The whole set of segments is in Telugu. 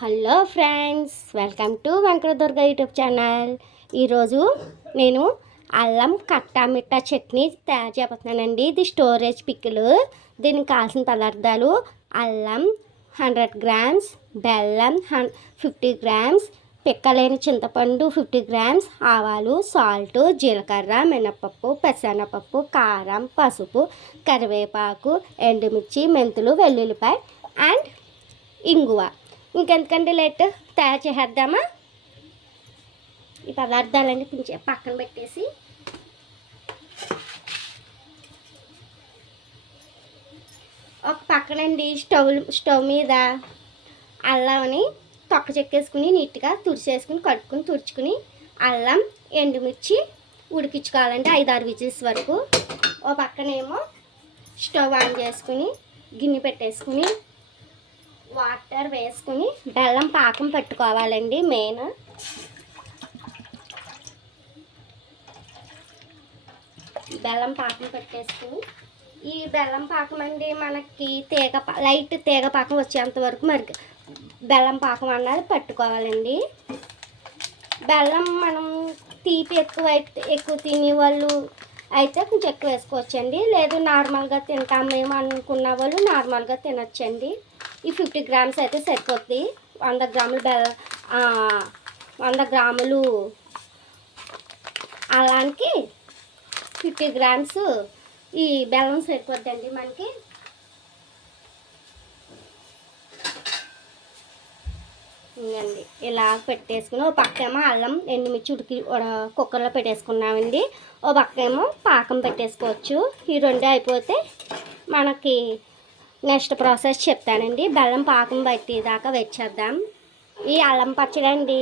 Hello friends, welcome to Venkatadurga YouTube channel. ఈరోజు నేను అల్లం కట్టా మిట్టా చట్నీ తయారు చేయబోతున్నానండి. ఇది స్టోరేజ్ పిక్కులు. దీనికి కావాల్సిన పదార్థాలు: అల్లం 100 గ్రామ్స్, బెల్లం 50 గ్రామ్స్, పిక్కలేని చింతపండు 50 గ్రామ్స్, ఆవాలు, సాల్ట్, జీలకర్ర, మినపప్పు, పెసరపప్పు, కారం, పసుపు, కరివేపాకు, ఎండుమిర్చి, మెంతులు, వెల్లుల్లిపాయ అండ్ ఇంగువ. ఇంకెందుకంటే లేట్, తయారు చేసేద్దామా? ఈ పదార్థాలన్నీ కొంచెం పక్కన పెట్టేసి ఒక పక్కనండి స్టవ్ మీద అల్లంని తొక్క చెక్కేసుకుని నీట్గా తుడిచేసుకుని కడుక్కుని తుడుచుకుని అల్లం ఎండుమిర్చి ఉడికించుకోవాలండి 5-6 విజిల్స్ వరకు. ఓ పక్కనేమో స్టవ్ ఆన్ చేసుకుని గిన్నె పెట్టేసుకుని వాటర్ వేసుకుని బెల్లం పాకం పెట్టుకోవాలండి. మెయిన్ బెల్లం పాకం పెట్టేసుకుని ఈ బెల్లం పాకం అండి మనకి లైట్ తీగ పాకం వచ్చేంత వరకు మరి బెల్లం పాకం అన్నది పట్టుకోవాలండి. బెల్లం మనం తీపి ఎక్కువ తినేవాళ్ళు అయితే కొంచెం ఎక్కువ వేసుకోవచ్చండి. లేదు నార్మల్గా తింటామేమో అనుకున్న వాళ్ళు నార్మల్గా తినొచ్చండి. ఈ 50 గ్రామ్స్ అయితే సరిపోద్ది. 100 గ్రాములు 100 గ్రాములు అలానికి 50 గ్రామ్స్ ఈ బెల్లం సరిపోద్దండి మనకి. ఇంకండి ఇలా పెట్టేసుకుని ఓ పక్కేమో అల్లం ఎండుమిర్చి కుక్కర్లో పెట్టేసుకున్నామండి. ఓ పక్కేమో పాకం పెట్టేసుకోవచ్చు. ఈ రెండే అయిపోతే మనకి నెక్స్ట్ ప్రాసెస్ చెప్తానండి. బెల్లం పాకం పట్టేదాకా వచ్చేద్దాం. ఈ అల్లం పచ్చడి అండి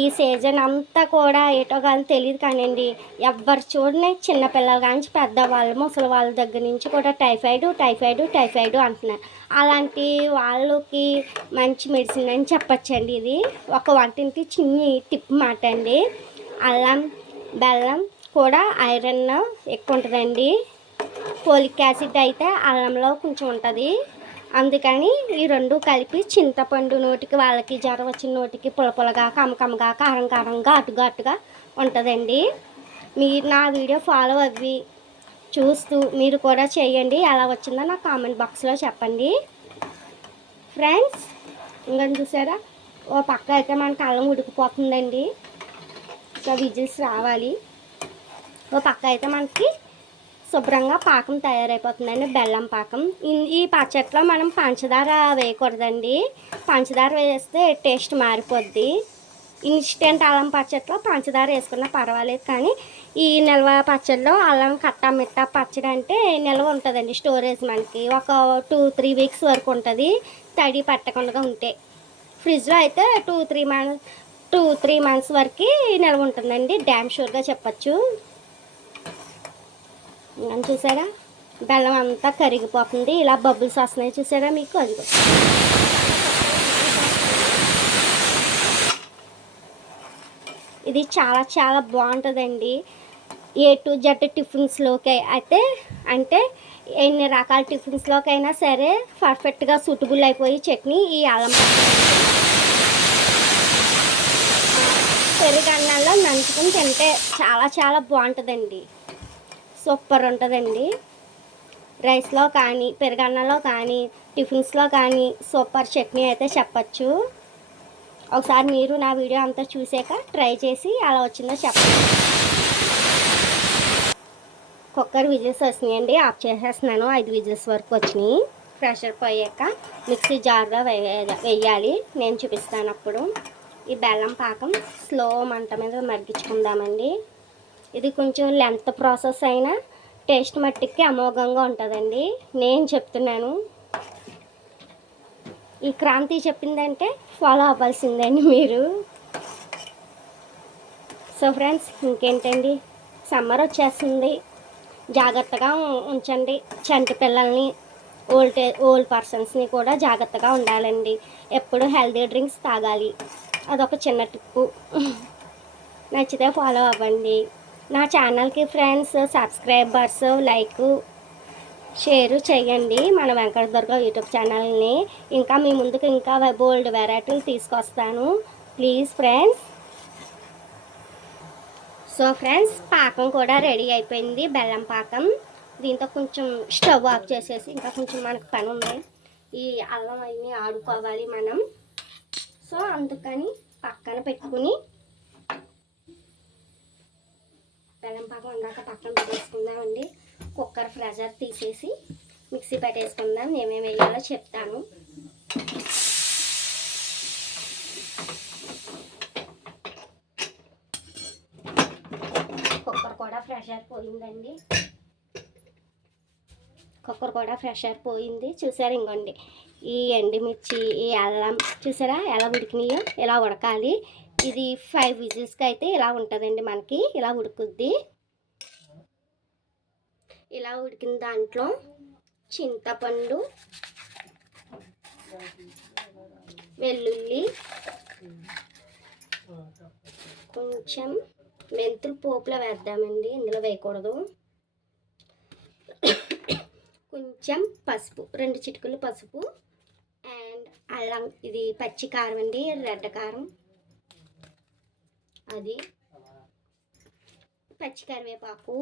ఈ సీజన్ అంతా కూడా ఏటో కానీ తెలియదు కానివ్వండి, ఎవ్వరు చూడని చిన్నపిల్లలు కానీ పెద్దవాళ్ళు ముసలి వాళ్ళ దగ్గర నుంచి కూడా టైఫాయిడ్ అంటున్నారు. అలాంటి వాళ్ళకి మంచి మెడిసిన్ అని చెప్పచ్చండి. ఇది ఒక వంటింటి చిన్ని టిప్ మాట అండి. అల్లం బెల్లం కూడా ఐరన్ ఎక్కువ ఉంటుందండి. ఫోలిక్ యాసిడ్ అయితే అల్లంలో కొంచెం ఉంటుంది. అందుకని ఈ రెండు కలిపి చింతపండు నోటికి వాళ్ళకి జ్వరం వచ్చిన నోటికి పులపులగా కమ్మకమ్మగా కారం ఘాటుగా ఉంటుందండి. మీరు నా వీడియో ఫాలో అవ్వి చూస్తూ మీరు కూడా చేయండి. ఎలా వచ్చిందో నాకు కామెంట్ బాక్స్లో చెప్పండి ఫ్రెండ్స్. ఇంకా చూసారా ఓ పక్క అయితే మనకి అల్లం ఉడికిపోతుందండి. ఇంకా విజిల్స్ రావాలి. ఓ పక్క అయితే మనకి శుభ్రంగా పాకం తయారైపోతుందండి, బెల్లం పాకం. ఈ పచ్చట్లో మనం పంచదార వేయకూడదండి. పంచదార వేస్తే టేస్ట్ మారిపోద్ది. ఇన్స్టెంట్ అల్లం పచ్చట్లో పంచదార వేసుకున్నా పర్వాలేదు, కానీ ఈ నిల్వ పచ్చడిలో అల్లం కట్టా మిట్టా పచ్చడి అంటే నిల్వ ఉంటుందండి. స్టోరేజ్ మనకి ఒక 2-3 వీక్స్ వరకు ఉంటుంది, తడి పట్టకుండా ఉంటే. ఫ్రిడ్జ్లో అయితే 2-3 మంత్స్ వరకు నిల్వ ఉంటుందండి, డ్యామ్ షూర్గా చెప్పచ్చు. చూసారా బెల్లం అంతా కరిగిపోతుంది, ఇలా బబుల్స్ వస్తున్నాయి చూసారా మీకు. అది ఇది చాలా బాగుంటుందండి. A to Z టిఫిన్స్లోకి అయితే అంటే ఎన్ని రకాల టిఫిన్స్లోకైనా సరే పర్ఫెక్ట్గా సూటబుల్ అయిపోయి చట్నీ ఈ అల్లం పెరుగన్నంలో నంచుకుని తింటే చాలా బాగుంటుందండి. సూపర్ ఉంటుందండి. రైస్లో కానీ పెరుగన్నంలో కానీ టిఫిన్స్లో కానీ సూపర్ చట్నీ అయితే చెప్పచ్చు. ఒకసారి మీరు నా వీడియో అంతా చూసాక ట్రై చేసి అలా వచ్చిందో చెప్పండి. కుక్కర్ విజిల్స్ వచ్చినాయండి, ఆఫ్ చేసేస్తున్నాను. 5 విజిల్స్ వరకు వచ్చినాయి. ప్రెషర్ పోయాక మిక్సీ జార్లో వేయాలి, నేను చూపిస్తాను అప్పుడు. ఈ బెల్లం పాకం స్లో మంట మీద మగ్గించుకుందామండి. ఇది కొంచెం లెంత్ ప్రాసెస్ అయినా టేస్ట్ మట్టికి అమోఘంగా ఉంటుందండి, నేను చెప్తున్నాను. ఈ క్రాంతి చెప్పిందంటే ఫాలో అవ్వాల్సిందండి మీరు. సో ఫ్రెండ్స్, ఇంకేంటండి, సమ్మర్ వచ్చేస్తుంది, జాగ్రత్తగా ఉంచండి. చంటి పిల్లల్ని ఓల్డ్ పర్సన్స్ని కూడా జాగ్రత్తగా ఉండాలండి. ఎప్పుడు హెల్తీ డ్రింక్స్ తాగాలి, అదొక చిన్న టిప్పు. నచ్చితే ఫాలో అవ్వండి. నా ఛానల్కి ఫ్రెండ్స్ సబ్స్క్రైబర్స్ లైక్ షేర్ చేయండి మన వెంకట దుర్గ యూట్యూబ్ ఛానల్ని. ఇంకా మీ ముందుకు ఇంకా బోల్డ్ వెరైటీలు తీసుకొస్తాను. Please friends. సో ఫ్రెండ్స్, పాకం కూడా రెడీ అయిపోయింది, బెల్లం పాకం. దీంతో కొంచెం స్టవ్ ఆఫ్ చేసేసి ఇంకా కొంచెం మనకు పని ఉంది. ఈ అల్లం అన్నీ ఆడుకోవాలి మనం. సో అందుకని పక్కన పెట్టుకుని బెల్లం పాకం అందాక పక్కన పెట్టేసుకుందామండి. కుక్కర్ ప్రెషర్ తీసేసి మిక్సీ పెట్టేసుకుందాం. ఏమేమి వేయాలో చెప్తాను. కుక్కర్ కూడా ప్రెషర్ పోయింది. చూసారా, ఇంకోండి ఈ ఎండుమిర్చి, ఈ అల్లం చూసారా ఎలా ఉడికినాయో. ఇలా ఉడకాలి. ఇది 5 విజిల్స్కి అయితే ఇలా ఉంటుందండి. మనకి ఇలా ఉడుకుద్ది. ఇలా ఉడికిన దాంట్లో చింతపండు, వెల్లుల్లి, కొంచెం మెంతులు పోపులో వేద్దామండి, ఇందులో వేయకూడదు. కొంచెం పసుపు, 2 చిటికలు పసుపు, అండ్ అల్లం, ఇది పచ్చి కారం అండి, రెడ్ కారం, అది పచ్చి కరివేపాకు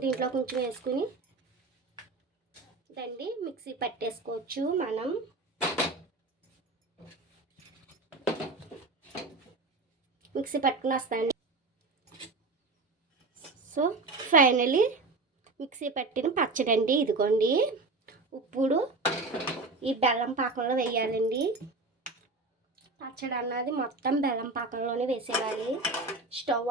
దీంట్లో కొంచెం వేసుకుని దండి మిక్సీ పట్టేసుకోవచ్చు మనం. మిక్సీ పట్టుకుని వస్తాను. సో ఫైనలీ మిక్సీ పట్టిన పచ్చడి అండి ఇదిగోండి. ఇప్పుడు ఈ బెల్లం పాకంలో వేయాలండి. పచ్చడి అన్నది మొత్తం బెల్లం పాకంలోనే వేసేయాలి. స్టవ్